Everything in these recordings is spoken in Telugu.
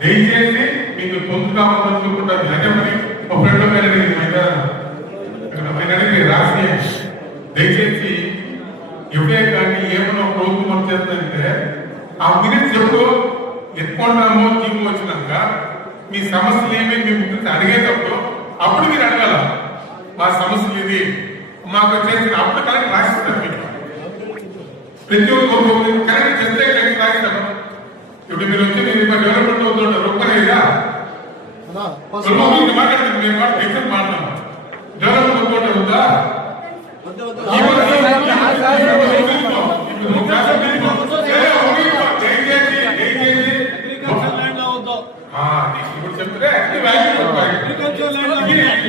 దయచేసి మీకు పొందుగా అనుకుంటారు. అంటే మరి మా ఫ్రెండ్ గారి రాసి దయచేసి ఎవరే కానీ ఏమన్నా ప్రభుత్వం చేస్తుందంటే ఆ మినిట్స్ ఎప్పుడు ఎత్తుకుంటామో జీవం వచ్చినాక మీ సమస్యలు ఏమి మేము అడిగేటప్పుడు అప్పుడు మీరు అడగాల మా సమస్యలు ఇది మాకు వచ్చేసి అప్పుడు కరెక్ట్ రాసిస్తారు. మీకు ప్రతి ఒక్కరు కరెక్ట్ చేస్తే కరెక్ట్ రాస్తారు. ఇప్పుడు మీరు వచ్చి మీరు డెవలప్మెంట్ అవుతుంటారు ఒక్కరేగా మాట్లాడుతుంది. మేము మాట్లాడతాము డెవలప్మెంట్ అవుతుంటా ఇప్పుడు చెప్తే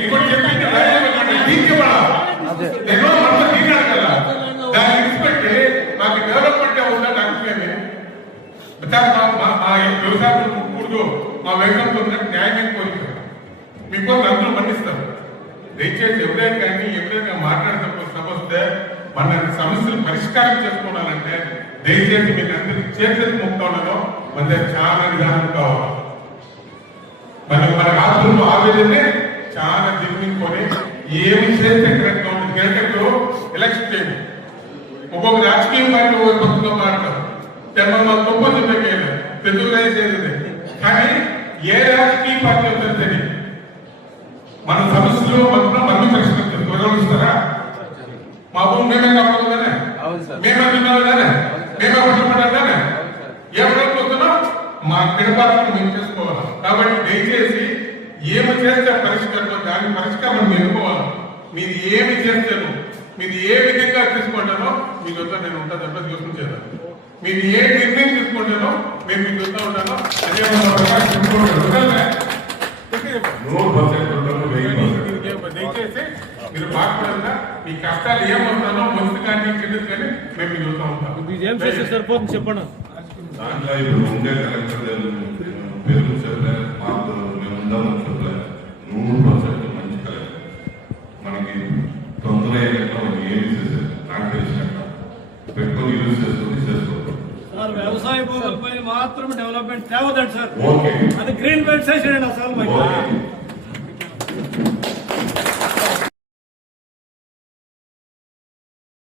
ఇప్పుడు చెప్పింది దాన్ని విడిచిపెట్టి మాకు డెవలప్మెంట్ ఉందని అనుకునేది మా వ్యవసాయం కూడదు. మా వ్యవసాయంతో న్యాయమైన కోరిక మీకోసం అందరూ పండిస్తారు. దయచేసి ఎవరైనా మాట్లాడేటప్పుడు సమస్య మన సమస్యలు పరిష్కారం చేసుకోవాలంటే దయచేసి మీకు అందరికి చేతులకు ముక్తంలో మన దగ్గర చాలా విధానం కావాలి. మన రాష్ట్రంలో ఆవేదనే చాలా దిగుకొని ఏమి చేస్తే కరెక్ట్ ఉంటుంది. కరెక్ట్ ఎలక్షన్ చేయండి. ఒక్కొక్క రాజకీయ పార్టీ కొత్తగా మాట్లాడతారు. తెలంగాణ గొప్ప చెప్పేది తెలుగుదేశం. కానీ ఏ రాజకీయ పార్టీ వస్తుంది మన సమస్యలు మనం పరిష్కరిస్తారా? మా భూమి మేమే కాకపోతుందానే మేమే తిన్నానే మేమే పట్టుకుంటానే ఏమనుకుంటున్నాం మా పిడపాలను మేము చేసుకోవాలి. కాబట్టి దయచేసి ఏమి చేస్తే పరిష్కారం దాని పరిష్కారం మేము ఎన్నుకోవాలి. మీరు ఏమి చేస్తాను మీరు ఏ విధంగా తీసుకుంటానో మీకు వద్ద నేను ఉంటాను తప్ప చూసుకుంటాను. మీరు ఏ నిర్ణయం తీసుకుంటానో మేము మీకు వద్ద ఉంటానో అదే దయచేసి మీరు బాగుపడాలా మీ కష్టాలు ఏమవుతానో మంచి కానీ చెడు కానీ మేము మీకు వద్ద ఉంటాం. సరిపోతుంది చెప్పండి. దాంట్లో ఇప్పుడు ఉండే కలెక్టర్ పేరు చెప్పలే మాకు మేము ఉందామని చెప్పలే 100% మంచి కలెక్టర్. మనకి తొందర ఏమి చేసేది నాకు తెలిసినట్టు పెట్టుకొని యూజ్ చేసుకొని చేసుకోవాలి. వ్యవసాయ భూములపై మాత్రం డెవలప్మెంట్ తేవదండి సార్. ఓకే అది గ్రీన్ బెల్ట్ సెషన్ అండి అసలు.